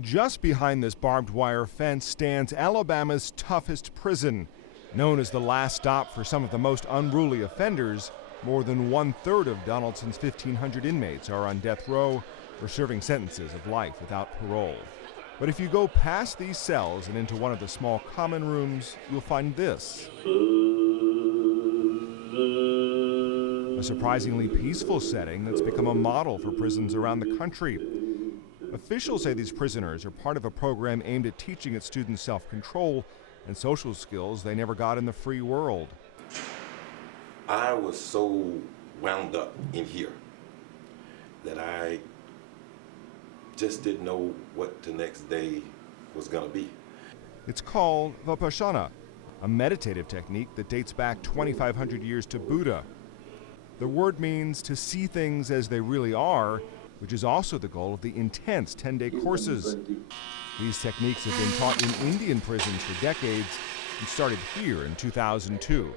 Just behind this barbed wire fence stands Alabama's toughest prison. Known as the last stop for some of the most unruly offenders, more than 1/3 of Donaldson's 1,500 inmates are on death row or serving sentences of life without parole. But if you go past these cells and into one of the small common rooms, you'll find this. A surprisingly peaceful setting that's become a model for prisons around the country. Officials say these prisoners are part of a program aimed at teaching its students self-control and social skills they never got in the free world. I was so wound up in here that I just didn't know what the next day was going to be. It's called vipassana, a meditative technique that dates back 2,500 years to Buddha. The word means to see things as they really are, which is also the goal of the intense 10-day courses. These techniques have been taught in Indian prisons for decades and started here in 2002.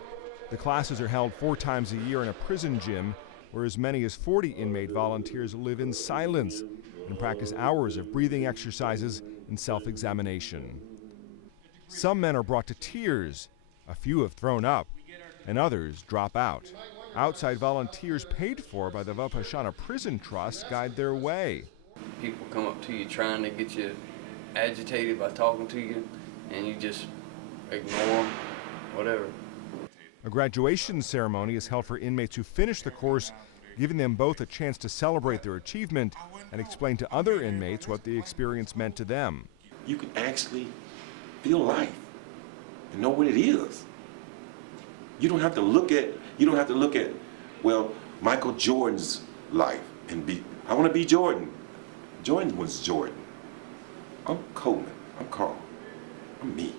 The classes are held 4 times a year in a prison gym where as many as 40 inmate volunteers live in silence and practice hours of breathing exercises and self-examination. Some men are brought to tears, a few have thrown up, and others drop out. Outside volunteers paid for by the Vipassana Prison Trust guide their way. People come up to you trying to get you agitated by talking to you, and you just ignore them, whatever. A graduation ceremony is held for inmates who finish the course, giving them both a chance to celebrate their achievement and explain to other inmates what the experience meant to them. You can actually feel life and know what it is. You don't have to look at, well, Michael Jordan's life and I want to be Jordan. Jordan was Jordan. I'm Coleman. I'm Carl. I'm me.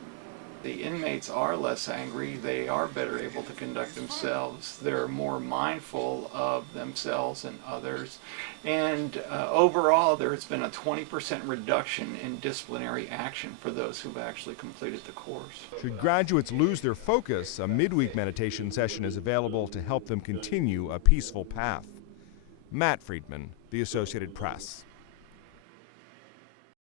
The inmates are less angry, they are better able to conduct themselves, they're more mindful of themselves and others, and overall there has been a 20% reduction in disciplinary action for those who've actually completed the course. Should graduates lose their focus, a midweek meditation session is available to help them continue a peaceful path. Matt Friedman, The Associated Press.